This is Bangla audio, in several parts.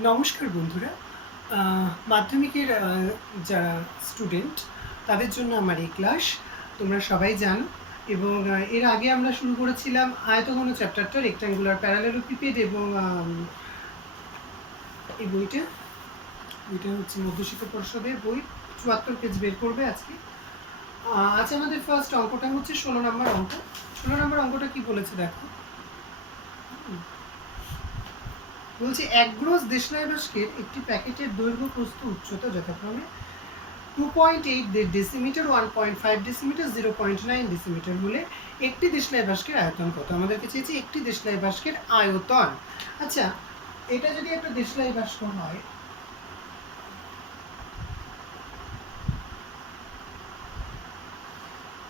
নমস্কার বন্ধুরা। মাধ্যমিকের যারা স্টুডেন্ট তাদের জন্য আমার এই ক্লাস। তোমরা সবাই জানো এবং এর আগে আমরা শুরু করেছিলাম আয়তঘন চ্যাপ্টারটা রেক্ট্যাঙ্গুলার প্যারালেলোপিপেড এবং এই বইটা হচ্ছে মধ্যশিক্ষা পর্ষদের বই। ৭৪ পেজ বের করবে আজকে। আজ আমাদের ফার্স্ট অঙ্কটা হচ্ছে ১৬ নম্বর অঙ্ক। ১৬ নম্বর অঙ্কটা কি বলেছে দেখো। বলছে এক গ্রস দেশলাই বাস্কের একটি প্যাকেটের দৈর্ঘ্য প্রস্থ উচ্চতা যথাক্রমে 2.8 ডেসিমিটার, 1.5 ডেসিমিটার, 0.9 ডেসিমিটার হলে একটি দেশলাই বাস্কের আয়তন কত? আমাদেরকে চেয়েছে একটি দেশলাই বাস্কের আয়তন। আচ্ছা, এটা যদি একটা দেশলাই বাস্ক হয়,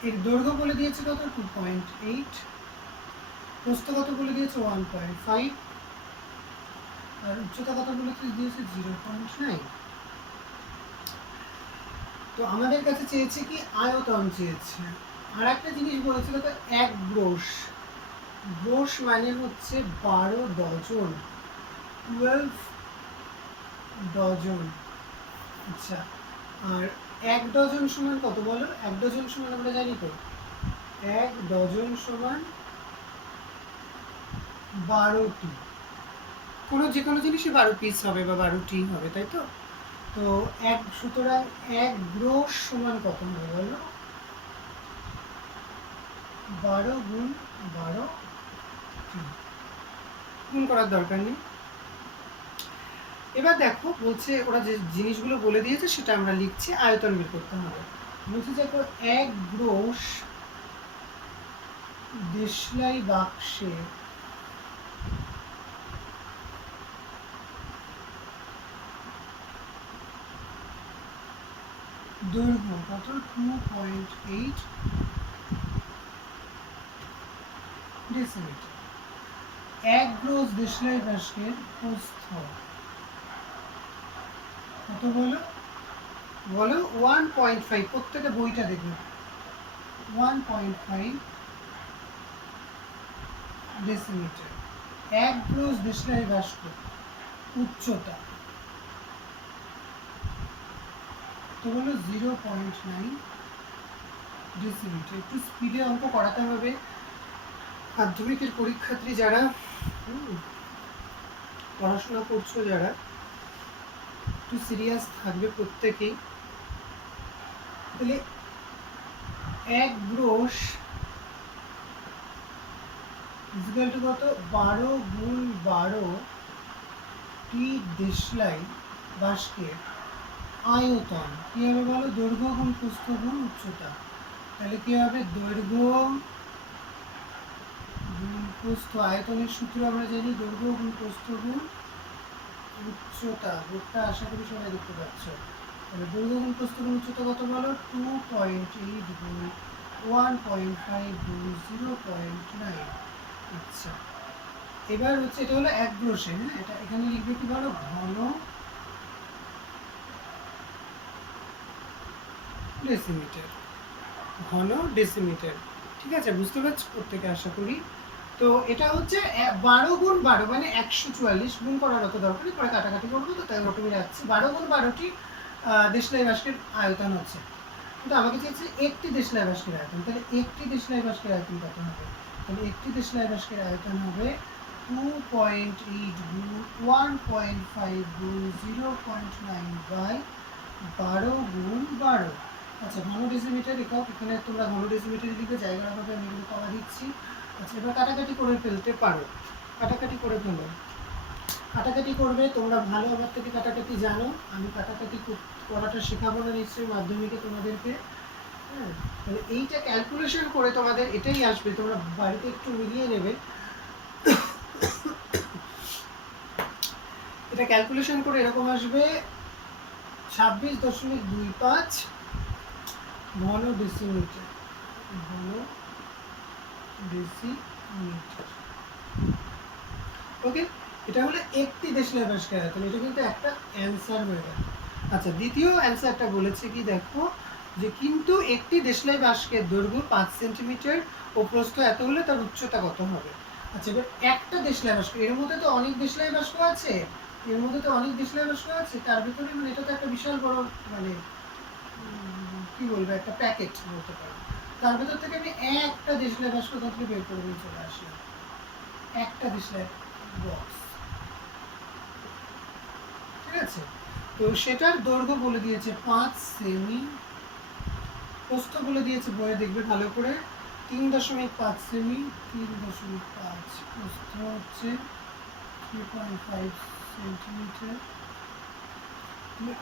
এর দৈর্ঘ্য বলে দিয়েছে কত? 2.8, প্রস্থ কত বলে দিয়েছে? 1.5, আর উচ্চতা কত বলে দিয়েছে? 0.9। তো আমাদের কাছে চেয়েছে কি? আয়তন চেয়েছে। আর একটা জিনিস বলেছিল তো, এক গ্রোশ। গ্রোশ মানে হচ্ছে 12 ডজন, 12 ডজন। আচ্ছা, আর এক ডজন সমান কত বলো? এক ডজন সমান আমরা জানি তো, এক ডজন সমান 12টি। যে কোনো জিনিসই 12 পিস হবে বা 12টি হবে, তাই তো? তো সুতরাং এক গ্রোশ সমান কত হবে বলো? 12 গুণ 12, গুণ করার দরকার নেই। এবার দেখো, বলছে ওরা যে জিনিসগুলো বলে দিয়েছে সেটা আমরা লিখছি, আয়তন বের করতে হবে। বলছে দেখো, এক গ্রোশ দেশলাই বাক্সে দৈর্ঘ্য কত? 2.8 ডেসিমিটার। এক গ্রোশ দেশলাই বাস্কের প্রস্থ কত বলো? 1.5। প্রত্যেকে বইটা দেখবে। 1.5 ডেসিমিটার। এক গ্রোশ দেশলাই বাস্ক উচ্চতা তো বলো 0.9 ডেসিমিটার। একটু স্পিডে অঙ্ক করাতে হবে মাধ্যমিকের পরীক্ষার্থী যারা পড়াশোনা করছো, যারা একটু সিরিয়াস থাকবে প্রত্যেকেই। তাহলে এক গ্রোশ ইকুয়াল টু কত? 12 গুণ 12 টি দেশলাই বাস্কের আয়তন কি হবে বলো? দৈর্ঘ্য গুণ প্রস্থ গুণ উচ্চতা। তাহলে কি হবে? দৈর্ঘ্য গুণ প্রস্থ, আয়তনের সূত্র আমরা জানি, দৈর্ঘ্য গুণ প্রস্থ গুণ উচ্চতা। বোর্ডটা আশা করি সবাই দেখতে পাচ্ছ। তাহলে দৈর্ঘ্য গুণ প্রস্থ গুণ উচ্চতা কত বলো? 2.8 গুণ 1.5 গুণ 0.9। আচ্ছা, এবার হচ্ছে এটা হলো এক গ্রোশে। হ্যাঁ, এটা এখানে লিখবে কি বলো? ঘন ডেসিমিটার। ঘন ডেসিমিটার। ঠিক আছে, বুঝতে পারছো প্রত্যেকে আশা করি। তো এটা হচ্ছে 12 গুণ 12 মানে 144। গুণ করার অত দরকার নেই, পরে কাটাকাটি করবো, তো তাই অটোমেটিক যাচ্ছে। 12 গুণ 12টি দেশলাই বাস্কের আয়তন হচ্ছে। কিন্তু আমাকে চেয়েছে একটি দেশলাই বাস্কের আয়তন। তাহলে একটি দেশলাই বাস্কের আয়তন কত হবে? তাহলে একটি দেশলাই বাস্কের আয়তন হবে 2.8 গুণ 1.5 গুণ 0.9 বাই 12 গুণ 12। আচ্ছা, ঘন ডেসিমিটার একক। এখানে তোমরা ঘন ডেসিমিটার লিখবে, জায়গার অভাবে আমি এগুলো করা দিচ্ছি। আচ্ছা, এবার কাটাকাটি করে ফেলতে পারো। কাটাকাটি করে ফেলো। কাটাকাটি করবে, তোমরা ভালো আমার থেকে কাটাকাটি জানো। আমি কাটাকাটি করাটা শেখাবো না নিশ্চয়ই মাধ্যমিকে তোমাদেরকে। হ্যাঁ, তাহলে এইটা ক্যালকুলেশন করে তোমাদের এটাই আসবে, তোমরা বাড়িতে একটু মিলিয়ে নেবে। এটা ক্যালকুলেশন করে এরকম আসবে 26.25 ঘন ডেসিমিটার। ঘন ডেসিমিটার। ওকে, এটা হলো একটি দেশলাই বাস্কের আয়তন। এটা কিন্তু একটা অ্যান্সার হয়ে গেল। আচ্ছা, দ্বিতীয় অ্যান্সারটা বলেছে কি দেখো, যে কিন্তু একটি দেশলাই বাস্কের দৈর্ঘ্য 5 সেন্টিমিটার ও প্রস্থ এত হলে তার উচ্চতা কত হবে? আচ্ছা, এবার একটা দেশলাই বাস্ক, এর মধ্যে তো অনেক দেশলাই বাস্ক আছে। এর মধ্যে তো অনেক দেশলাই বাষ্প আছে, তার ভিতরে মানে এটা তো একটা বিশাল বড় মানে কি বলবো একটা প্যাকেট বলতে পারো। তার ভিতর থেকে আমি একটা দেশলাই বাষ্প ওখান থেকে বের করে নিয়ে চলে আসলাম, একটা দেশলাই বক্স, ঠিক আছে। তো সেটার দৈর্ঘ্য বলে দিয়েছে 5 সেমি, প্রস্থ বলে দিয়েছে বইয়ে দেখবে ভালো করে 3.5 সেমি, 3.5 প্রস্থ হচ্ছে 3.5 সেন্টিমিটার।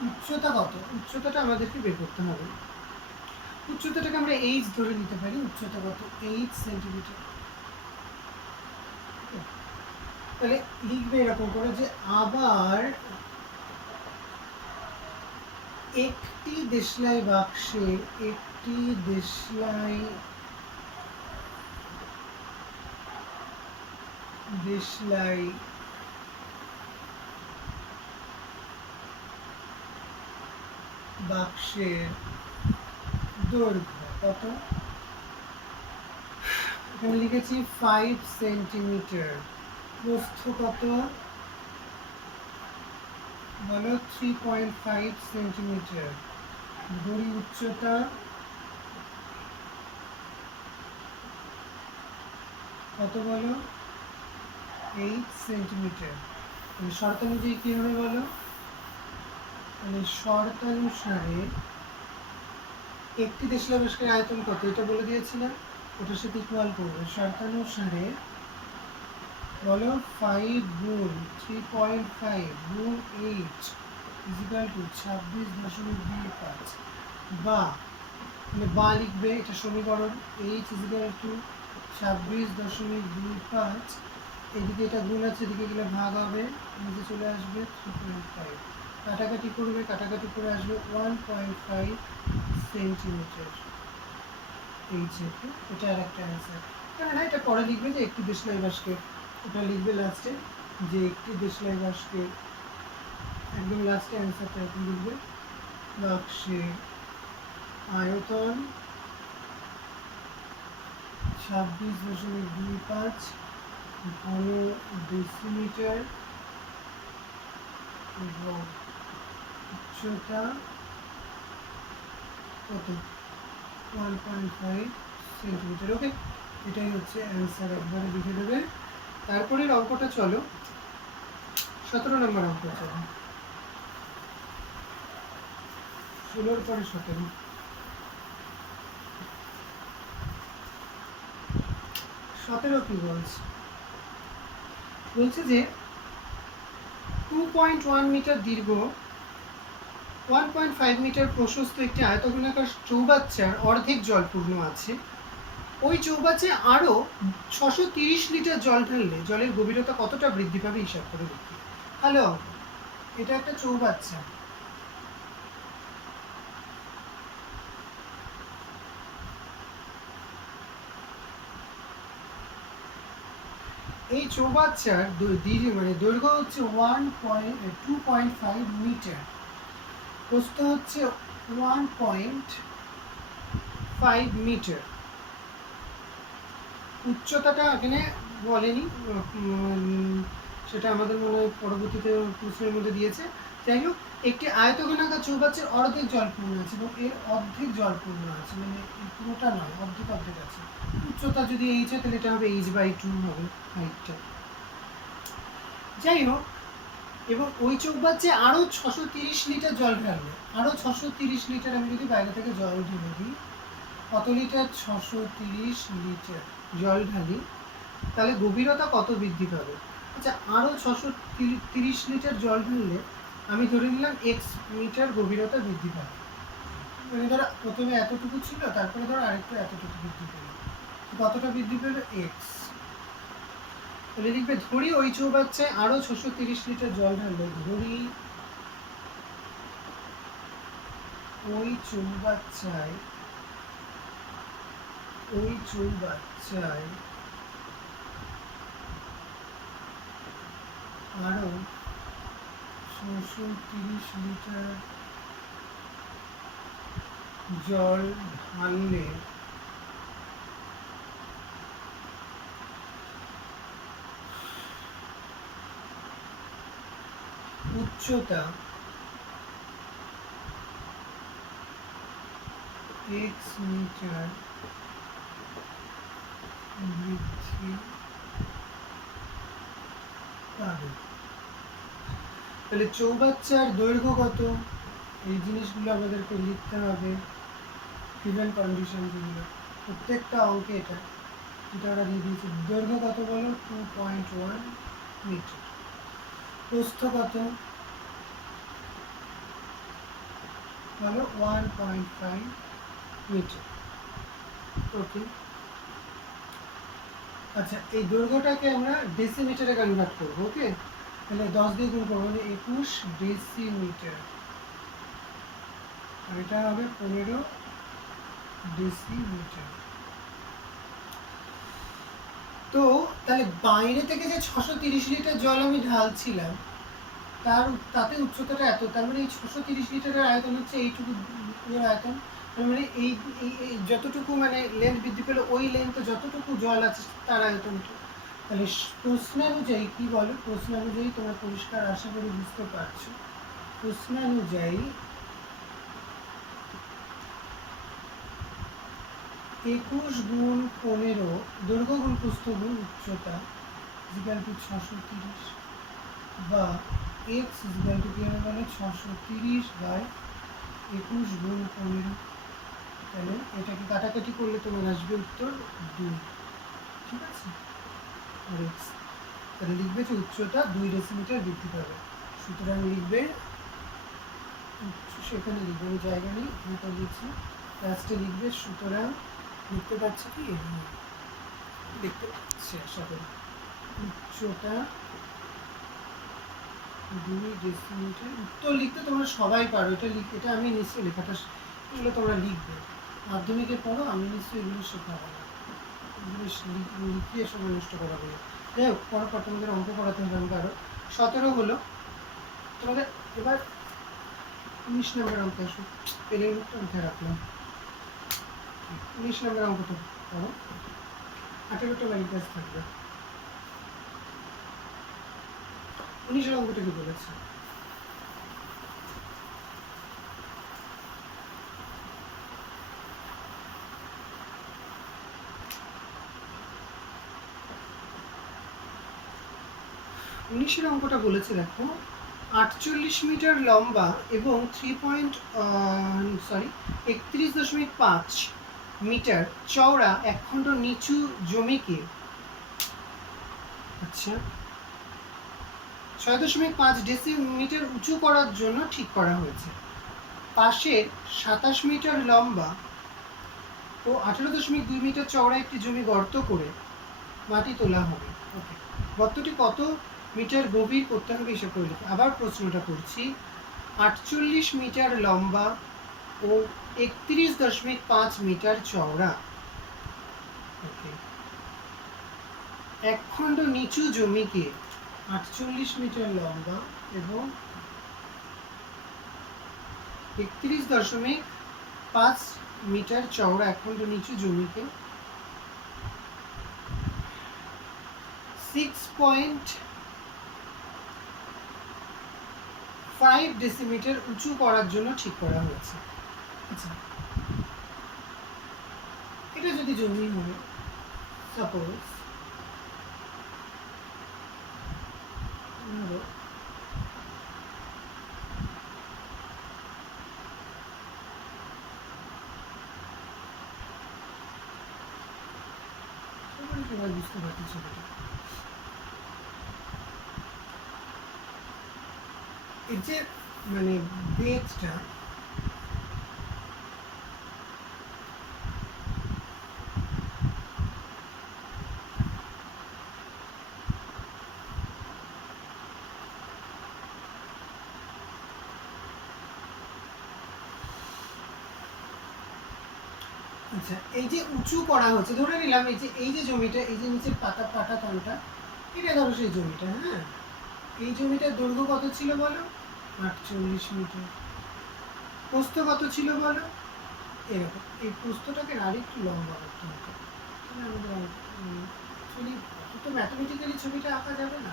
উচ্চতা কত, উচ্চতাটা আমাদেরকে বের করতে হবে। উচ্চতাটাকে আমরা এইচ ধরে নিতে পারি, উচ্চতা কত 8 সেন্টিমিটার। তাহলে লিখবে এরকম করে যে আবার একটি দেশলাই বাক্সে একটি দেশলাই বাক্সের দৈর্ঘ্য কত, এখানে লিখেছি 5 সেন্টিমিটার। প্রস্থ কত বলো 3.5 সেন্টিমিটার। দড়ি উচ্চতা কত বলো 8 সেন্টিমিটার। শর্তানুযায়ী কি হবে বলো, মানে শর্তানুসারে একটি দেশলাই বাষ্পের আয়তন কত এটা বলে দিয়েছিলাম, ওটার সাথে ইকুয়াল করবে শর্তানুসারে বলো 5 গুণ 3.5 গুণ 8 ইজিক্যাল টু 26.25, বা মানে বা লিখবে এটা সমীকরণ, এইচ ইজিক্যাল টু 26.25, এদিকে এটা গুণ আছে, এদিকে গেলে ভাগ হবে, নিচে চলে আসবে 3.5, কাটাকাটি করবে, কাটাকাটি করে আসবে 1.5 সেন্টিমিটার। এইচ এটা আর একটা অ্যান্সার। কেননা এটা পরে লিখবে যে একটি দেশলাই বাষ্পের, এটা লিখবে লাস্টে যে একটি দেশলাই বাষ্পের, একদম লাস্টে অ্যান্সারটা এখন লিখবে বাক্সের আয়তন 26.25 ঘন ডেসিমিটার এবং উচ্চতা কত 1.5 সেন্টিমিটার। ওকে, এটাই হচ্ছে অ্যান্সার, একবারে লিখে দেবে। তারপরের অঙ্কটা চলো 17 নম্বর অঙ্ক চলো, 16 পরে 17। 17 কি বলছে, বলছে যে 2.1 মিটার দীর্ঘ 1.5 মিটার প্রশস্ত একটি আয়তঘনাকার চৌবাচ্চার অর্ধেক জল পূর্ণ আছে। ওই চৌবাচ্চে আরও 630 লিটার জল ঢাললে জলের গভীরতা কতটা বৃদ্ধি পাবে হিসাব করে দেখি। হ্যালো, এটা একটা চৌবাচ্চা, এই চৌবাচ্চার মানে দৈর্ঘ্য হচ্ছে 2.5 মিটার, প্রস্থ হচ্ছে 1.5 মিটার, উচ্চতাটা এখানে বলেনি, সেটা আমাদের মনে হয় পরবর্তীতে প্রশ্নের মধ্যে দিয়েছে। যাই হোক, একটি আয়তঘনাকার চৌবাচ্চার অর্ধেক জলপূর্ণ আছে এবং এর অর্ধেক জলপূর্ণ আছে, মানে পুরোটা নয়, অর্ধেক অর্ধেক আছে। উচ্চতা যদি এইচ হয় তাহলে এটা হবে h/2 হবে হাইটটা। যাই হোক, এবং ওই চৌবাচ্চায় আরও 630 লিটার জল ঢালবে, আরও 630 লিটার আমি যদি বাইরে থেকে জল ঢেলে দিই, কত লিটার 630 লিটার জল ঢালি, তাহলে গভীরতা কত বৃদ্ধি পাবে। আচ্ছা, আরও 630 লিটার জল ঢাললে আমি ধরে নিলাম x মিটার গভীরতা বৃদ্ধি পাবে, মানে ধরো প্রথমে এতটুকু ছিল, তারপরে ধরো আরেকটু এতটুকু বৃদ্ধি পেল, কতটা বৃদ্ধি পেলো x। তাহলে লিখবে ধরি ওই চৌবাচ্চায় আরও 630 লিটার জল ঢাললে, ধরি ওই চৌবাচ্চায় আরও 630 লিটার জল ঢাললে উচ্চতা x মিটার বৃদ্ধি পাবে। তাহলে চৌবাচ্চার দৈর্ঘ্য কত, এই জিনিসগুলো আমাদেরকে লিখতে হবে। গিভেন কন্ডিশন যেগুলো প্রত্যেকটা অঙ্কে এটা ওরা দিয়ে দিয়েছে। দৈর্ঘ্য কত বলো, 2.1 মিটার। প্রস্থ কত বলো, 1.5 মিটার। ওকে, আচ্ছা এই দৈর্ঘ্যটাকে আমরা ডেসিমিটারে কনভার্ট করবো। ওকে, তাহলে 10 দিয়ে গুণ করবো, মানে 21 ডেসিমিটার, আর এটা হবে 15 ডেসিমিটার। তো তাহলে বাইরে থেকে যে 630 লিটার জল আমি ঢালছিলাম তাতে উচ্চতাটা এত, তার মানে এই 630 লিটারের আয়তন হচ্ছে এইটুকু আয়তন। তার মানে এই যতটুকু মানে লেন্থ বৃদ্ধি পেলো, ওই লেন্থে যতটুকু জল আছে তার আয়তনটা। তাহলে প্রশ্নানুযায়ী কি বলো, প্রশ্নানুযায়ী তোমরা পরিষ্কার আশা করি বুঝতে পারছো। প্রশ্নানুযায়ী 21 গুণ 15 দৈর্ঘ্য গুণ প্রস্থ গুণ উচ্চতা ইকুয়াল টু 630, বা x ইকুয়াল টু কি হবে বলো, 630 বাই 21 গুণ 15। তাহলে এটাকে কাটাকাটি করলে তোমার আসবে উত্তর 2। ঠিক আছে, আর x তাহলে লিখবে যে উচ্চতা 2 ডেসিমিটার বৃদ্ধি পাবে। সুতরাং লিখবে, সেখানে লিখবে, ওই জায়গা নেই, ভুলটা দিচ্ছি, লাস্টে লিখবে সুতরাং। লিখতে পারছি কি, দেখতে পাচ্ছি আশা করি, উচ্চতা 2 ডেসিমিটার। উত্তর লিখতে তোমরা সবাই পারো, এটা আমি নিশ্চয়ই লেখাটা, এগুলো তোমরা লিখবে, মাধ্যমিকে পড়ো, আমি নিশ্চয়ই এগুলো শেখাবো না, এগুলো লিখিয়ে সময় নষ্ট করা বলে। যাই হোক, পর তোমাদের অঙ্ক পড়াতে হবে আমাকে আরও। 17 হলো তোমাদের। এবার 19 নম্বর অঙ্ক আসো, পেলের মুখটা উঠে রাখলাম। 19 নম্বর অঙ্কটা করো, 18টা বাড়ির কাজ থাকবে। 19 অঙ্কটা কি বলেছে, উনিশের অঙ্কটা বলেছে দেখো, 48 মিটার লম্বা এবং 31.5 মিটার চওড়া একখণ্ড নিচু জমিকে, আচ্ছা 6.5 ডেসিমিটার উঁচু করার জন্য ঠিক করা হয়েছে। পাশের 27 মিটার লম্বা ও 18.2 মিটার চওড়া একটি জমি গর্ত করে মাটি তোলা হবে। ওকে, গর্তটি কত মিটার গভীর করতে হবে হিসাব করে লিখে। আবার প্রশ্নটা করছি, 48 মিটার লম্বা ও 31.5 মিটার চওড়া, ওকে, একখণ্ড নিচু জমিকে, 48 মিটার লম্বা এবং 31.5 মিটার চওড়া একখণ্ড নিচু জমিকে 6.5 ডেসিমিটার উঁচু করার জন্য ঠিক করা হয়েছে। আচ্ছা, এটা যদি জমি হয়, সাপোজ বুঝতে পারছি ছবিটা, এর যে মানে বেদটা, আচ্ছা এই যে উঁচু করা হচ্ছে, ধরে নিলাম এই যে জমিটা, এই যে নিচের পাটা তলটা, এটা ধরো সেই জমিটা। হ্যাঁ, এই জমিটার দৈর্ঘ্য কত ছিল বলো, 48 মিটার। প্রস্থ কত ছিল বলো, এরকম। এই প্রস্থটাকে আরেকটু লম্বা করতে হবে, আমাদের অ্যাকচুয়ালি অত তো ম্যাথমেটিক্যালি ছবিটা আঁকা যাবে না,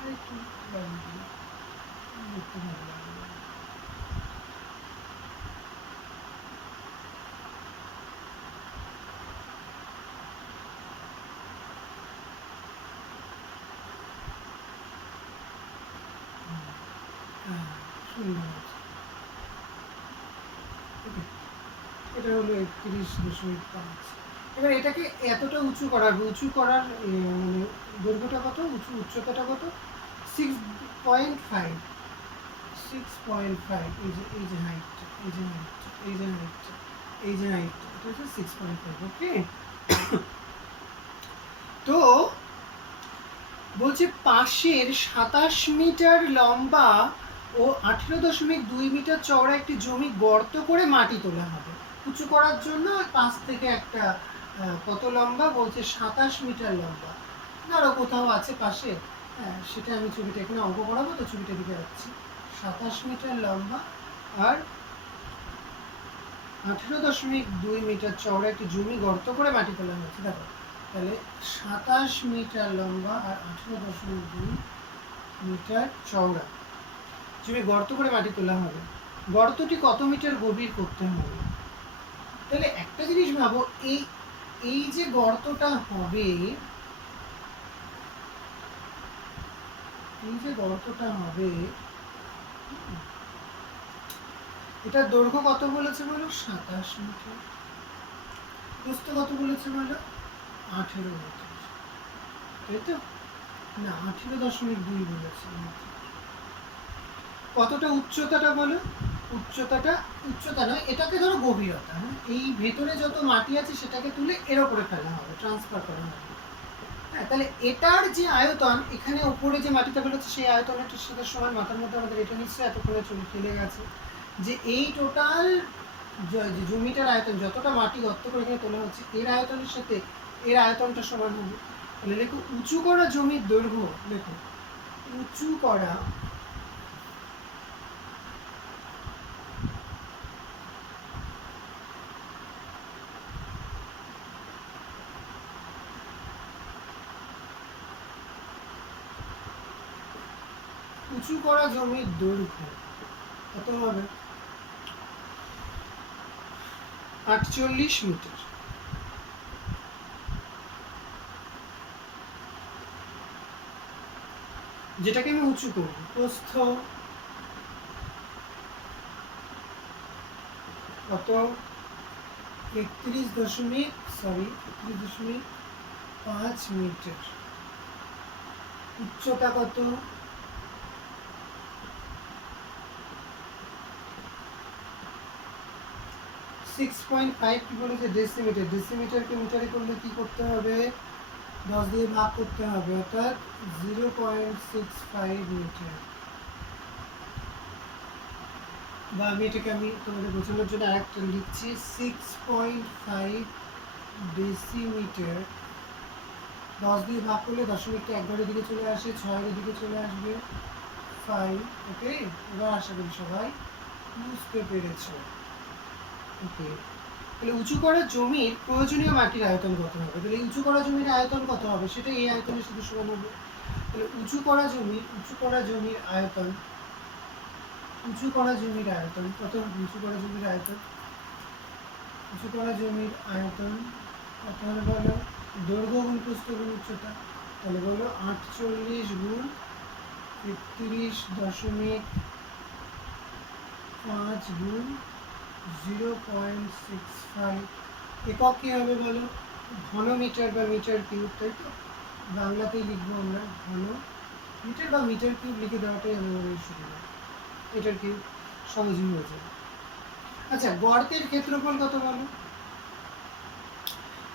আরেকটু লম্বা। করতে ভালো লাগবে। হ্যাঁ, সুন্দর আছে। ওকে, এটা হলো 31.5। এবার এটাকে এতটা উঁচু করা হবে, উঁচু করার মানে দৈর্ঘ্যটা কত, উচ্চতাটা কত, 6.5, 6.5। এই যে হাইটটা, এই যে হাইটটা, এই যে হাইটটা, এই যে হাইটটা, এটা হচ্ছে 6.5। ওকে, তো বলছে পাশের 27 মিটার লম্বা ও 18.2 মিটার চওড়া একটি জমি গর্ত করে মাটি তোলা হবে উঁচু করার জন্য। পাশ থেকে একটা কত লম্বা বলছে, 27 মিটার লম্বা। ধরো কোথাও আছে পাশে, হ্যাঁ সেটা আমি ছবিটা এখানে অঙ্ক করাবো, তো ছবিটা দিকে রাখছি। 27 মিটার লম্বা আর 18.2 মিটার চওড়া একটি জমি গর্ত করে মাটি তোলা হয়েছে। দেখো তাহলে 27 মিটার লম্বা আর 18.2 মিটার চওড়া জমি গর্ত করে মাটি তোলা হবে। গর্তটি কত মিটার গভীর করতে হবে? তাহলে একটা জিনিস ভাবো, এই এই যে গর্তটা হবে, এই যে গর্তটা হবে, এটার দৈর্ঘ্য কত বলেছে বলো? 27 মিটার। প্রস্থ কত বলেছে বলো? 18 মিটার। তাই তো? না, 18.2 বলেছে। কতটা উচ্চতাটা বলো? উচ্চতা নয়, এটাকে ধরো গভীরতা। হ্যাঁ, এই ভেতরে যত মাটি আছে সেটাকে তুলে এর ওপরে ফেলা হবে, ট্রান্সফার করা হবে। হ্যাঁ, তাহলে এটার যে আয়তন, এখানে উপরে যে মাটিটা বেরোচ্ছে সেই আয়তনের সাথে সমান। মাথার মধ্যে আমাদের এটা নিশ্চয়ই এতক্ষণে চলে গেছে যে এই টোটাল জমিটার আয়তন, যতটা মাটি গর্ত করে এখানে তোলা হচ্ছে, এর আয়তনের সাথে এর আয়তনটা সমান হবে। তাহলে দেখো, উঁচু করা জমির দৈর্ঘ্য, দেখো উঁচু করা জমির দৈর্ঘ্য কত হবে? 48 মিটার। যেটাকে আমি উঁচু করব। প্রস্থ কত? 31.5 মিটার। উচ্চতা কত? 6.5 কি বলেছে? ডেসিমিটার। ডেসিমিটারকে মিটারে করলে কি করতে হবে? 10 দিয়ে ভাগ করতে হবে, অর্থাৎ 0.65 মিটার। বা আমি এটাকে তোমাদের বোঝানোর জন্য আরেকটা লিখছি, 6.5 ডেসিমিটার। 10 দিয়ে ভাগ করলে দশমিকটা একবারের দিকে চলে আসে, 6-এর দিকে চলে আসবে 5। ওকে, এবার আশা করি সবাই বুঝতে পেরেছ। ওকে, তাহলে উঁচু করা জমির প্রয়োজনীয় মাটির আয়তন কত হবে? তাহলে উঁচু করা জমির আয়তন কত হবে? সেটা এই আয়তনের সাথে সমান হবে। তাহলে উঁচু করা জমির আয়তন, উঁচু করা জমির আয়তন কত হবে? উঁচু করা জমির আয়তন কত হবে বলো? দৈর্ঘ্য গুণ প্রস্থ গুণ উচ্চতা। তাহলে বলো 48 গুণ 31.5 গুণ 0.65। একক কি হবে বলো? ঘন মিটার বা মিটার কিউব। তাই তো, বাংলাতেই লিখবো আমরা ঘন মিটার বা মিটার কিউব লিখে দেওয়াটাই আমাদের সুবিধা। মিটার কিউব সহজই হয়ে যাবে। আচ্ছা, গর্তের ক্ষেত্রফল কত বলো?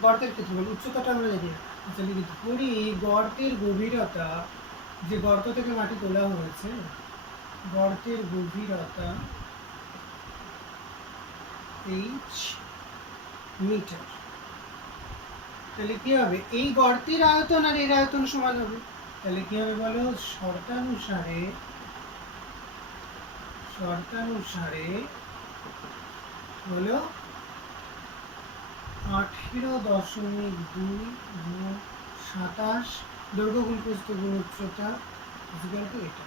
গর্তের ক্ষেত্রফল, উচ্চতাটা আমরা জানি না। আচ্ছা লিখি, ধরি গর্তের গভীরতা, যে গর্ত থেকে মাটি তোলা হয়েছে, গর্তের গভীরতা h মিটার। তাহলে কি হবে? এই গর্তের আয়তন আর এর আয়তন সমান হবে। তাহলে কি হবে বলো? শর্তানুসারে হলো 18.2 গুণ 27 দৈর্ঘ্য গুণ প্রস্থ গুণ উচ্চতা ইকুয়াল টু এটা।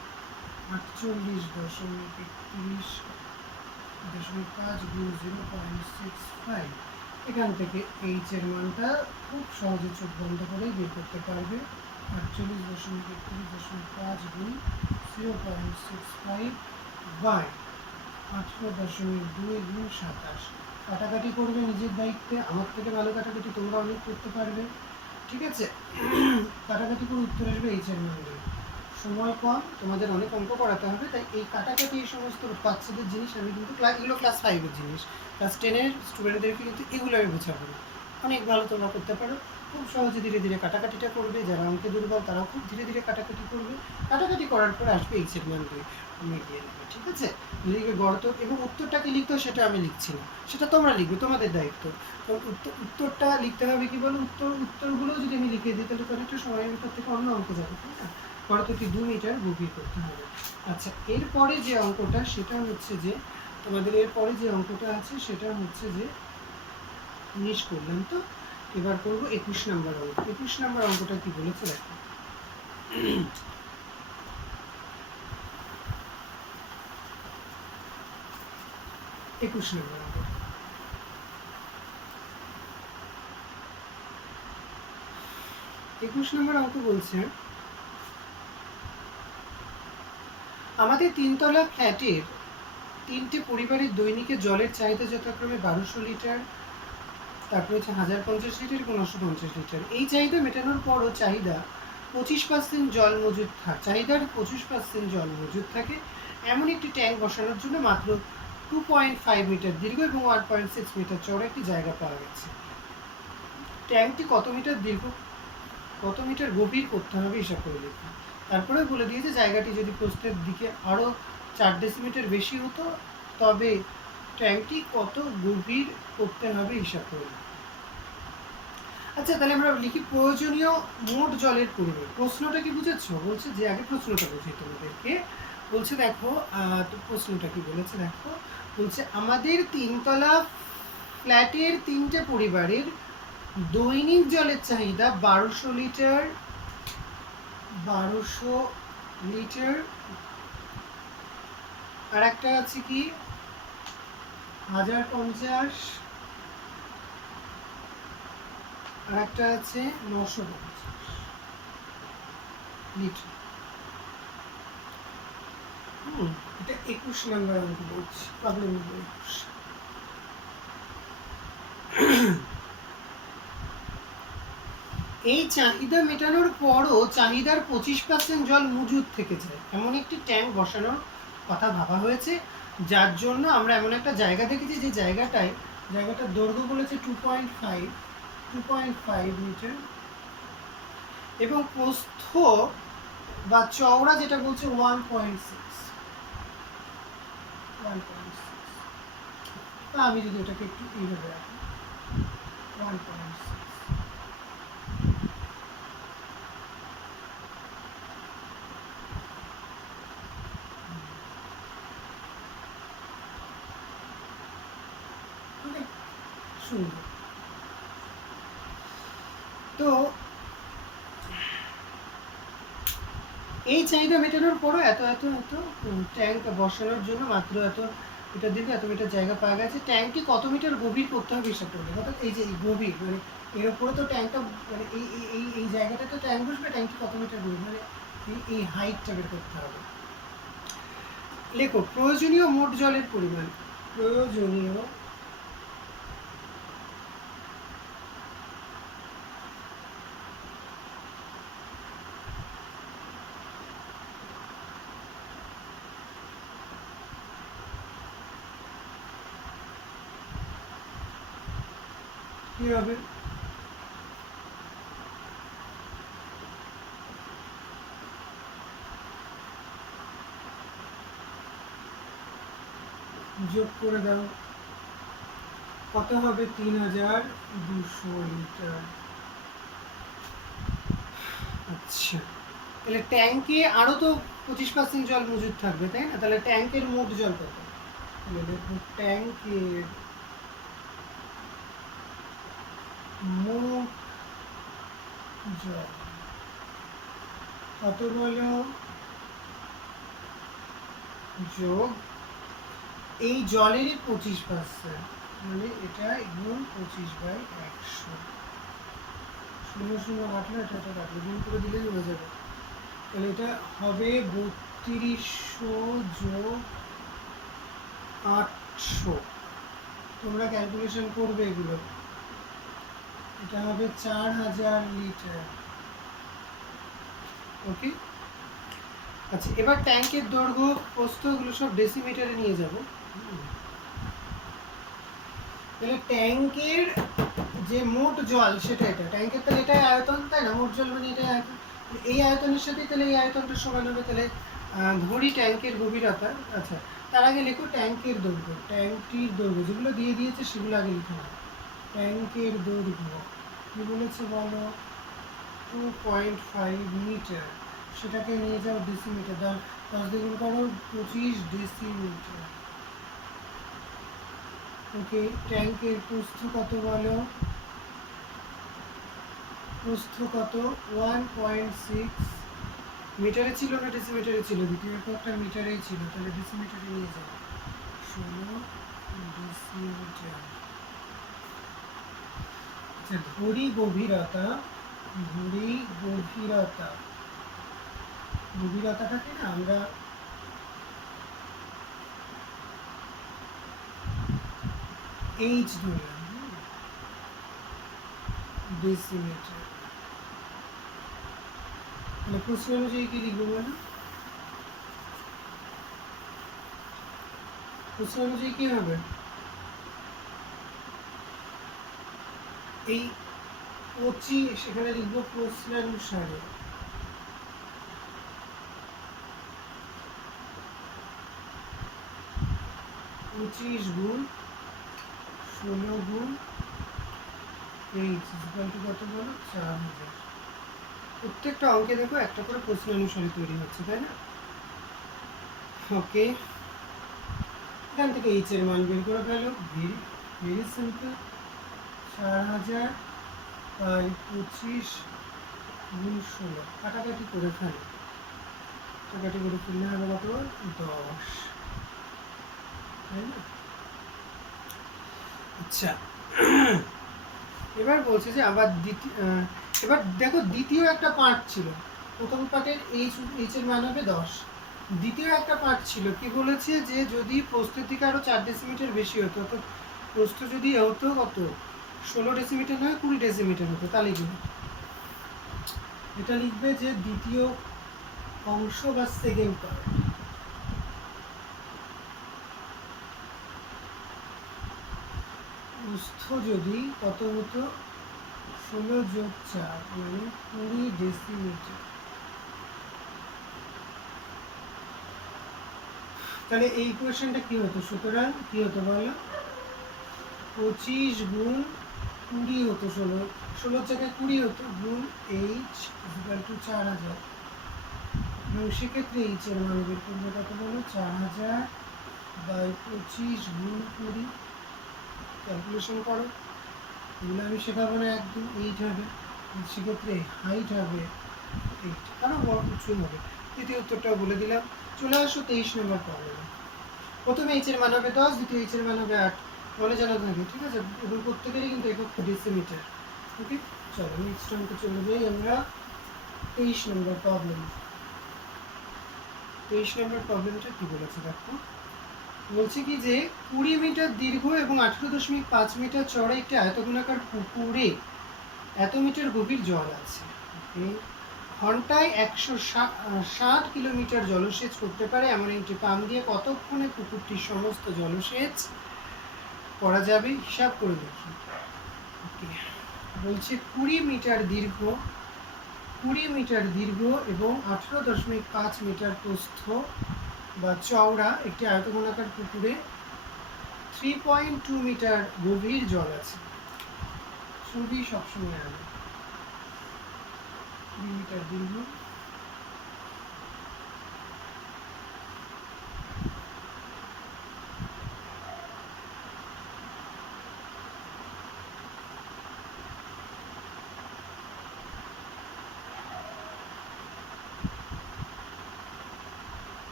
48.31.5 গুণ 0.65। এখান থেকে এইচ এর মানটা খুব সহজে চোখ বন্ধ করেই বের করতে পারবে। 48.31.5 গুণ 0.65 বাই 18.2 গুণ 27। কাটাকাটি করবে নিজের দায়িত্বে, আমার থেকে ভালো কাটাকাটি তোমরা অনেক করতে পারবে, ঠিক আছে? কাটাকাটি করে উত্তর আসবে এইচ এর মান দিয়ে। সময় কম, তোমাদের অনেক অঙ্ক করাতে হবে, তাই এই কাটাকাটি এই সমস্ত বাচ্চাদের জিনিস আমি কিন্তু এগুলো ক্লাস 5-এর জিনিস, ক্লাস 10-এর স্টুডেন্টদেরকে কিন্তু এগুলো আমি বোঝাবো না। অনেক ভালো তোমরা করতে পারো, খুব সহজে ধীরে ধীরে কাটাকাটিটা করবে। যারা অঙ্কে দুর্বল তারাও খুব ধীরে ধীরে কাটাকাটি করবে। কাটাকাটি করার পরে আসবে এইচ এর মান দিয়ে মিলিয়ে নেবে, ঠিক আছে? লিখবে গড়ত এবং উত্তরটাকে লিখতে সেটা আমি লিখছি না, সেটা তোমরা লিখবে, তোমাদের দায়িত্ব। তো উত্তরটা লিখতে হবে কি বলো, উত্তরগুলো যদি আমি লিখে দিই তাহলে তো অনেকটা সময়ের ভিতর থেকে অন্য অঙ্ক যাবে, তাই না? গড়তটি 2 মিটার গভীর করতে হবে। আচ্ছা, এরপরে যে অঙ্কটা সেটা হচ্ছে যে তোমাদের এরপরে যে অঙ্কটা আছে সেটা হচ্ছে যে 19 করলাম, তো এবার করবো 21 নম্বর অঙ্ক। 21 নম্বর অঙ্কটা কি বলেছে দেখো। 21 নম্বর অঙ্ক, 21 নম্বর অঙ্ক বলছে আমাদের 3 তলা ফ্ল্যাটের 3টে পরিবারের দৈনিকের জলের চাহিদা যথাক্রমে 1200 লিটার, তারপরে হচ্ছে 1050 লিটার এবং 950 লিটার। এই চাহিদা মেটানোর পরও চাহিদার 25% জল মজুদ থাকে এমন একটি ট্যাঙ্ক বসানোর জন্য মাত্র 2.5 মিটার দীর্ঘ এবং 1.6 মিটার চওড়া একটি জায়গা পাওয়া গেছে। ট্যাঙ্কটি কত মিটার দীর্ঘ, কত মিটার গভীর করতে হবে হিসাব করে লিখুন। তারপরে বলে দিয়েছে জায়গাটি যদি প্রস্থের দিকে আরও 4 ডেসিমিটার বেশি হতো তবে ট্যাঙ্কটি কত গভীর করতে হবে হিসাব করে লিখুন। আচ্ছা, তাহলে আমরা লিখি প্রয়োজনীয় মোট জলের পরিমাণ। প্রশ্নটা কি বুঝেছ? বলছে যে আগে প্রশ্নটা বুঝি তোমাদেরকে। বলছে দেখো, তো প্রশ্নটা কি বলেছে দেখো, বলছে আমাদের 3 তলা ফ্ল্যাটের 3টে পরিবারের দৈনিক জলের চাহিদা 1200 লিটার, 1200 লিটার, আর একটা আছে কি 1050, আর একটা আছে 950 লিটার। এটা 21 নম্বর অঙ্ক বলছি, প্রবলেম নম্বর 21। এই চাহিদা মেটানোর পরও চাহিদার 25% জল মজুদ থেকে যায় এমন একটি ট্যাঙ্ক বসানোর কথা ভাবা হয়েছে, যার জন্য আমরা এমন একটা জায়গা দেখেছি যে জায়গাটার দৈর্ঘ্য বলেছে 2.5 মিটার এবং প্রস্থ বা চওড়া যেটা বলছে 1.6। আমি যদি এটাকে একটু এইভাবে রাখি 1.6। সুন্দর। তো এই চাহিদা মেটানোর পরও এত ট্যাঙ্ক বসানোর জন্য মাত্র এত মিটার দীর্ঘ এত মিটার জায়গা পাওয়া গেছে। ট্যাঙ্কটি কত মিটার গভীর করতে হবে হিসাব করবে। অর্থাৎ এই যে এই গভীর মানে এর উপরে তো ট্যাঙ্কটা মানে এই জায়গাটা তো ট্যাঙ্ক বসবে, ট্যাঙ্কটি কত মিটার গভীর মানে এই হাইটটা বের করতে হবে। লেখো প্রয়োজনীয় মোট জলের পরিমাণ। প্রয়োজনীয় কি হবে, যোগ করে দাও, কত হবে 3200 লিটার। আচ্ছা, তাহলে ট্যাঙ্কে আরও তো 25% জল মজুদ থাকবে, তাই না? তাহলে ট্যাঙ্কের মোট জল কত? তাহলে দেখো ট্যাঙ্কের মোট জল কত হলো যোগ এই জলেরই 25%, মানে এটা গুণ 25/100। 0 0 কাটলে এটা কাটলে গুণ করে দিলেই হয়ে যাবে। তাহলে এটা হবে 3200 যোগ 800। তোমরা ক্যালকুলেশন করবে এগুলো। এটা হবে 4000 লিটার। ওকে, আচ্ছা এবার ট্যাঙ্কের দৈর্ঘ্য প্রস্থ এগুলো সব ডেসিমিটারে নিয়ে যাব। তাহলে ট্যাঙ্কের যে মোট জল সেটা, এটা ট্যাঙ্কের তাহলে এটাই আয়তন, তাই না? মোট জল মানে এটাই আয়তন। এই আয়তনের সাথে তাহলে এই আয়তনটা সমান হবে। তাহলে ঘড়ি ট্যাঙ্কের গভীরতা। আচ্ছা, তার আগে লিখো ট্যাঙ্কের দৈর্ঘ্য। ট্যাঙ্কটির দৈর্ঘ্য যেগুলো দিয়ে দিয়েছে সেগুলো আগে লিখে নাও। ট্যাঙ্কের দৈর্ঘ্য কী বলেছে বলো? 2.5 মিটার। সেটাকে নিয়ে যাও ডেসিমিটার। 10 দ্বিগুণ করো 25 ডেসিমিটার। ওকে, ট্যাঙ্কের প্রস্থ কত বলো? প্রস্থ কত? 1.6 মিটারে ছিল না ডেসিমিটারে ছিল? দ্বিতীয় এককটা মিটারেই ছিল, তাহলে ডেসিমিটারে নিয়ে যাবো। 16 ডেসিমিটার। আচ্ছা, ঘড়ি গভীরতা। ঘড়ি গভীরতা, গভীরতাটাকে না আমরা এইচ ধরলাম, ডেসিমিটার। তাহলে প্রশ্ন অনুযায়ী কি লিখবো বলো? প্রশ্ন অনুযায়ী কি হবে? এই 25 সেখানে লিখবো প্রশ্নানুসারে। 25 গুণ 16 গুণ এইচ ইকুয়াল টু কত বলো? 4000। প্রত্যেকটা অঙ্কে দেখো একটা করে প্রশ্ন অনুসারে তৈরি হচ্ছে, তাই না? ওকে, এখান থেকে এইচ এর মান বের করে ফেলো। Very simple. 4000 বাই 25 গুণ 16, কাটাকাটি করে ফেলো। কাটাকাটি করে ফেললে হবে কত? 10, তাই না? আচ্ছা, এবার বলছে যে আবার এবার দেখো দ্বিতীয় একটা পার্ট ছিল। প্রথম পার্টের এইচ এর মান হবে 10। দ্বিতীয় একটা পার্ট ছিল, কি বলেছে যে যদি প্রস্থের থেকে আরো 4 ডেসিমিটার বেশি হতো, তো প্রস্থ যদি হতো কত? 16 ডেসিমিটার নয় 20 ডেসিমিটার হতো, তাহলে কি? এটা লিখবে যে দ্বিতীয় অংশ বা সেকেন্ড পার্ট। প্রস্থ যদি কত হতো? 16 যোগ 4 মানে 20 ডেসিমিটার। তাহলে এই ইকুয়েশনটা কি হতো? সুতরাং কি হতো বলো? 25 গুণ 20 হতো, 16 জায়গায় 20 হতো, গুণ এইচ ইকুয়াল টু 4000। এবং সেক্ষেত্রে এইচ এর মান বের করবো কত বলো? 4000 বাই 25 গুণ 20। ক্যালকুলেশন করো, এগুলো আমি শেখাবো না একদম। 8 হবে, সেক্ষেত্রে হাইট হবে 8, কারণ বড় উঁচু হবে। দ্বিতীয় উত্তরটাও বলে দিলাম। চলে আসো 23 নম্বর প্রবলেমে। প্রথমে এইচ এর মান হবে 10, দ্বিতীয় এইচ এর মান হবে 8। বলে জানা থাকে, ঠিক আছে? এবং প্রত্যেকেরই কিন্তু একক ডেসিমিটার। ওকে, চলো নেক্সট অঙ্কে চলে যাই আমরা। 23 নম্বর প্রবলেম। 23 নম্বর প্রবলেমটা কি বলেছে দেখো। বলছে কি যে 20 মিটার দীর্ঘ এবং 18.5 মিটার চওড়া একটি আয়তঘনাকার পুকুরে এত মিটার গভীর জল আছে। ওকে, ঘন্টায় 160 কিলোমিটার জলসেচ করতে পারে এমন একটি পাম্প দিয়ে কতক্ষণে পুকুরটির সমস্ত জলসেচ করা যাবে হিসাব করে দেখি। ওকে, বলছে 20 মিটার দীর্ঘ, 20 মিটার দীর্ঘ এবং 18.5 মিটার প্রস্থ বা চওড়া একটি আয়তঘনাকার পুকুরে 3.2 মিটার গভীর জল আছে। ছবি সবসময় আনে। 20 মিটার দীর্ঘ,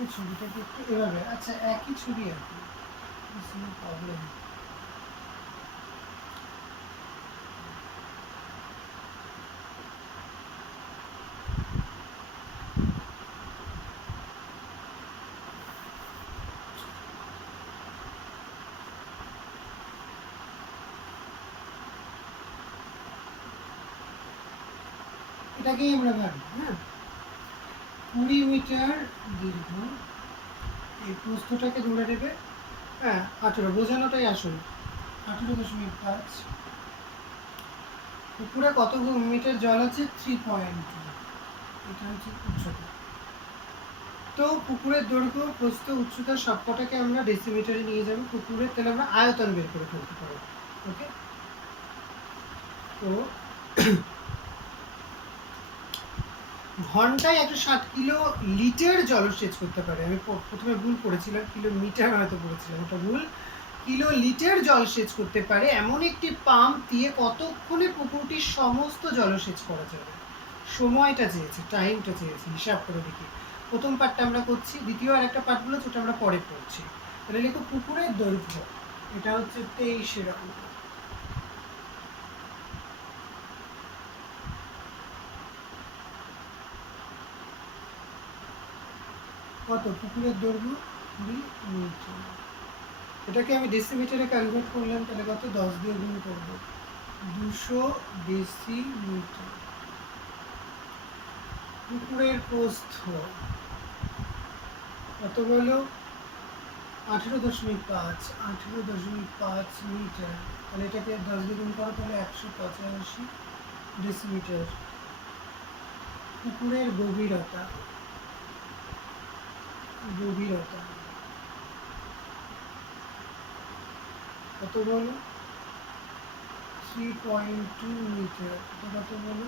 এই ছবিটাকে একটু এভাবে, আচ্ছা একই ছবি আর কি, প্রবলেম। এটাকেই আমরা ভাবি, হ্যাঁ 20 মিটার দীর্ঘ, এই প্রস্থটাকে ধরে নেবে, হ্যাঁ 18, বোঝানোটাই আসল, 18.5। পুকুরে কত মিটার জল আছে? 3.2, এটা হচ্ছে উচ্চতা। তো পুকুরের দৈর্ঘ্য, প্রস্থ, উচ্চতা সবকটাকে আমরা ডেসিমিটারে নিয়ে যাবো পুকুরের, তাহলে আমরা আয়তন বের করে ফেলতে পারবো। ওকে, তো ঘন্টায় 160 কিলো লিটার জলসেচ করতে পারে। আমি প্রথমে ভুল পড়েছিলাম, কিলোমিটার হয়তো পড়েছিলাম, ওটা ভুল। কিলো লিটার জলসেচ করতে পারে এমন একটি পাম্প দিয়ে কতক্ষণে পুকুরটির সমস্ত জলসেচ করা যাবে? সময়টা চেয়েছে, টাইমটা চেয়েছে, হিসাব করে দেখি। প্রথম পার্টটা আমরা করছি, দ্বিতীয় আর একটা পার্ট বলেছে ওটা আমরা পরে পড়ছি। তাহলে লিখো পুকুরের দৈর্ঘ্য, এটা হচ্ছে 23 অঙ্ক। কত পুকুরের দৈর্ঘ্য? 20 মিটার। এটাকে আমি ডেসিমিটারে কনভার্ট করলাম, তাহলে কত? 10 দিয়ে গুণ করবো, 200 ডেসিমিটার। পুকুরের প্রস্থ কত বলো? 18.5, 18.5 মিটার। তাহলে এটাকে 10 দিয়ে গুণ করো, তাহলে 185 ডেসিমিটার। পুকুরের গভীরতা, গভীরতা কত বলো? 3.2 মিটার। এটা কত বলো?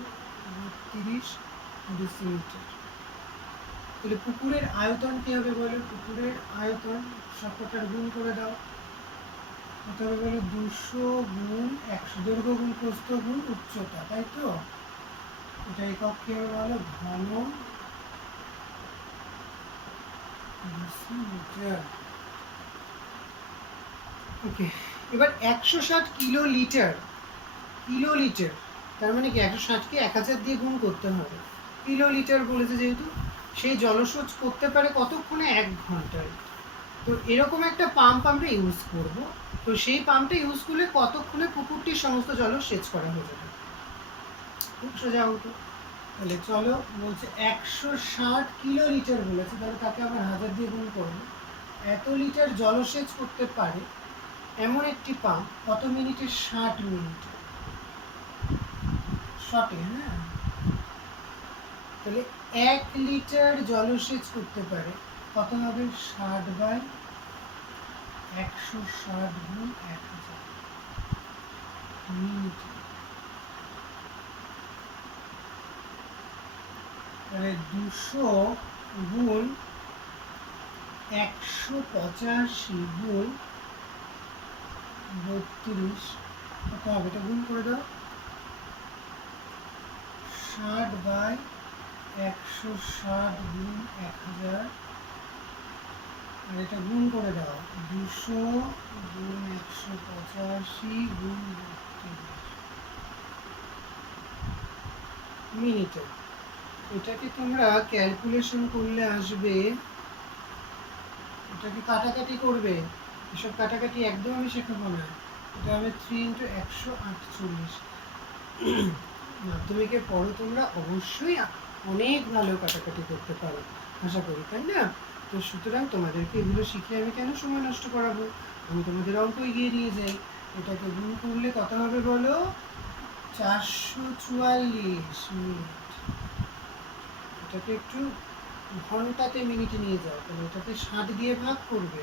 30 ডেসিমিটার। তাহলে পুকুরের আয়তন কি হবে বলো? পুকুরের আয়তন সবকটার গুণ করে দাও, কত হবে বলো? 200 গুণ 100, দৈর্ঘ্য গুণ প্রস্থ গুণ উচ্চতা, তাই তো? এটা একক কি হবে বলো? ঘন ডেসিমিটার। ওকে, এবার 160 কিলো লিটার, কিলো লিটার তার মানে কি 160কে 1000 দিয়ে গুণ করতে হবে। কিলো লিটার বলেছে যেহেতু, সেই জলসেচ করতে পারে কতক্ষণে? 1 ঘন্টায়। তো এরকম একটা পাম্প আমরা ইউজ করব। তো সেই পাম্পটা ইউজ করলে কতক্ষণে পুকুরটির সমস্ত জলসেচ করা হয়ে যাবে? খুব সোজা অঙ্ক। তাহলে চলো, বলছে 160 কিলো লিটার বলেছে, তাহলে তাকে আবার 1000 দিয়ে গুণ করবো। এত লিটার জলসেচ করতে পারে এমন একটি পাম্প কত মিনিটে? 60 মিনিট শর্টে, হ্যাঁ। তাহলে 1 লিটার জলসেচ করতে পারে কত হবে? 60/160 গুণ 1000 মিনিট। তাহলে 200 গুণ 185 গুণ 32 কত হবে? এটা গুণ করে দাও, 60/160 গুণ 1000, আর এটা গুণ করে দাও 200 গুণ 185 গুণ 32 মিনিটে। এটাকে তোমরা ক্যালকুলেশন করলে আসবে, এটাকে কাটাকাটি করবে, এসব কাটাকাটি একদম আমি শেখাবো না। এটা হবে 3 × 148। মাধ্যমিকে পড়ো তোমরা, অবশ্যই অনেক ভালো কাটাকাটি করতে পারো আশা করি, তাই না? তো সুতরাং তোমাদেরকে এগুলো শিখে আমি কেন সময় নষ্ট করাবো, আমি তোমাদের অঙ্ক এগিয়ে নিয়ে যাই। এটাকে গুণ করলে কত হবে বলো? 444 মিনিট। এটাকে একটু ঘন্টাতে মিনিটে নিয়ে যাও, তাহলে এটাকে 7 দিয়ে ভাগ করবে,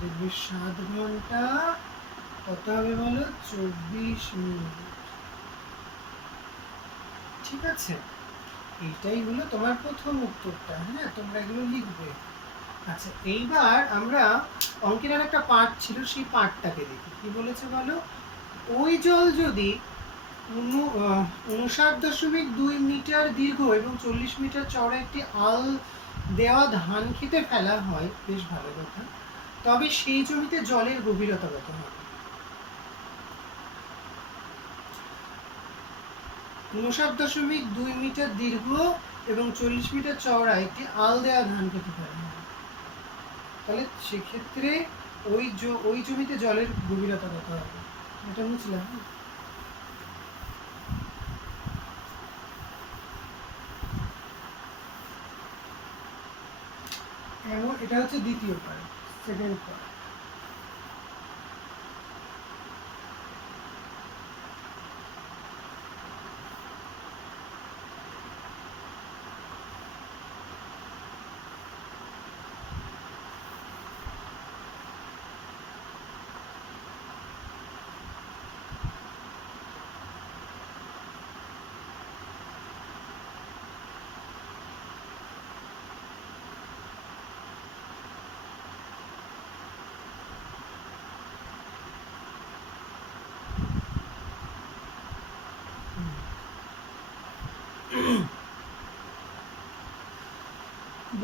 দেখবে 7 ঘন্টা কত হবে বলো? 24 মিনিট। ঠিক আছে, এইটাই হলো তোমার প্রথম উত্তরটা। হ্যাঁ, তোমরা এগুলো লিখবে। আচ্ছা, এইবার আমরা অঙ্কের আর একটা পার্ট ছিল, সেই পার্টটাকে দেখি কি বলেছে বলো। ওই জল যদি 59.2 মিটার দীর্ঘ এবং 40 মিটার চওড়া একটি দেওয়া ধান খেতে ফেলা হয়, বেশ ভালো কথা, তবে সেই জমিতে জলের গভীরতা কত হবে? 59.2 মিটার দীর্ঘ এবং 40 মিটার চওড়া একটি আল দেওয়া ধান খেতে ফেলা হয়। তাহলে সেক্ষেত্রে ওই জমিতে জলের গভীরতা কত হবে? এটা বুঝলাম। এটা হচ্ছে দ্বিতীয় পার্ট, সেকেন্ড পার্ট।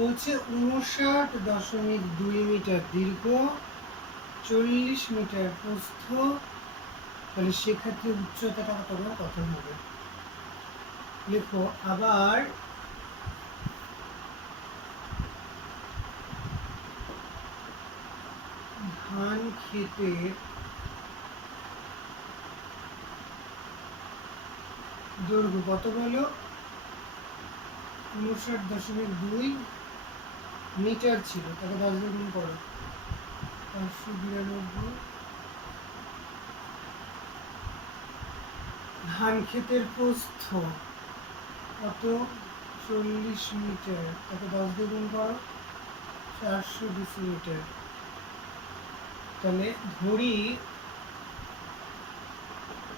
বলছে 59.2 মিটার দীর্ঘ, 40 মিটার প্রস্থ, তাহলে সেক্ষেত্রে উচ্চতাটা কত হবে? লেখো আবার ধান ক্ষেতের দৈর্ঘ্য কত বলো? 59.2 মিটার ছিল, তাকে 10 দিয়ে গুণ করো, 592। ধান ক্ষেতের প্রস্থ কত? 40 মিটার, তাকে 10 দিয়ে গুণ করো, 420 মিটার। তাহলে ধরি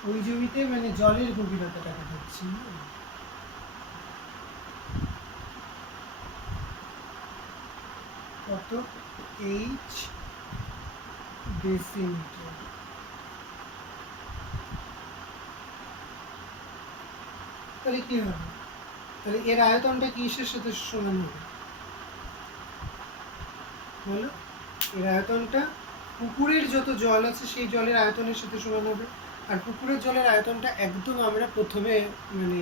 ওই জমিতে মানে জলের গভীরতাটাকে ধরছি, কত? H decimetre. তাহলে কি হবে? তাহলে এর আয়তনটা কিসের সাথে সমান হবে বলো? এর আয়তনটা পুকুরের যত জল আছে সেই জলের আয়তনের সাথে সমান হবে। আর পুকুরের জলের আয়তনটা একদম আমরা প্রথমে মানে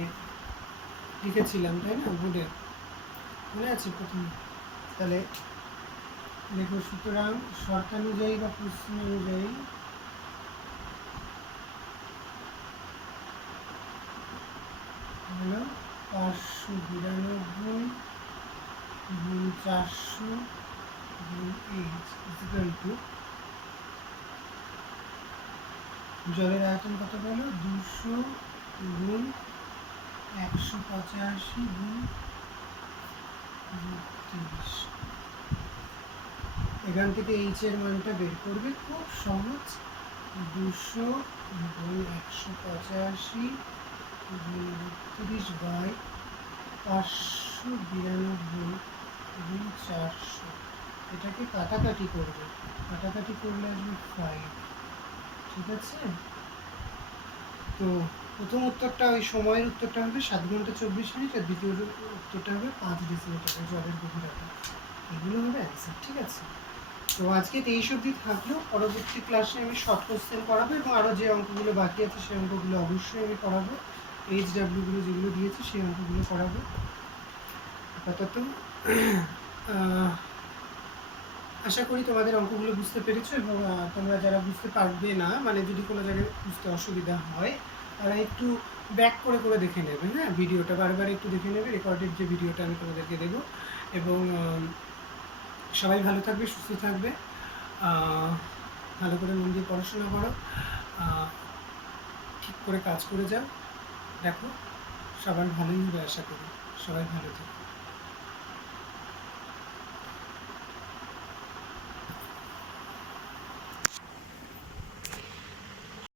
লিখেছিলাম, তাই না, বোর্ডে মনে আছে প্রথমে? তাহলে দেখো, সুতরাং শর্তানুযায়ী বা প্রশ্ন অনুযায়ী হলো 592 গুণ 400 গুণ এইচ ইকুয়াল টু জলের আয়তন কত বলো? 200 গুণ 185 গুণ 30। এখান থেকে এইচ এর মানটা বের করবে, খুব সহজ। 200 গুণ 185 গুণ 30 বাই 592 গুণ 400। এটাকে কাটাকাটি করবে, কাটাকাটি করলে আসবে 5। ঠিক আছে? তো প্রথম উত্তরটা, ওই সময়ের উত্তরটা হবে 7 ঘন্টা 24 মিনিট, আর দ্বিতীয় উত্তরটা হবে 5 ডেসিমিটার জলের গভীরতা। এগুলো হবে অ্যান্সার। ঠিক আছে? তো আজকে 23 অবধি থাকলো। পরবর্তী ক্লাসে আমি শর্ট কোশ্চেন করাবো এবং আরও যে অঙ্কগুলো বাকি আছে সেই অঙ্কগুলো অবশ্যই আমি করাবো। HWগুলো যেগুলো দিয়েছি সেই অঙ্কগুলো করাবো। আপাতত আশা করি তোমাদের অঙ্কগুলো বুঝতে পেরেছো, এবং তোমরা যারা বুঝতে পারবে না, মানে যদি কোনো জায়গায় বুঝতে অসুবিধা হয়, তারা একটু ব্যাক করে করে দেখে নেবে। হ্যাঁ, ভিডিওটা বারবার একটু দেখে নেবে, রেকর্ডেড যে ভিডিওটা আমি তোমাদেরকে দেবো। এবং সবাই ভালো থাকবে, সুস্থ থাকবে, ভালো করে মন দিয়ে পড়াশোনা করো, ঠিক করে কাজ করে যাও। দেখো সবার ভালোই হবে, আশা করি সবাই ভালো থাকবে।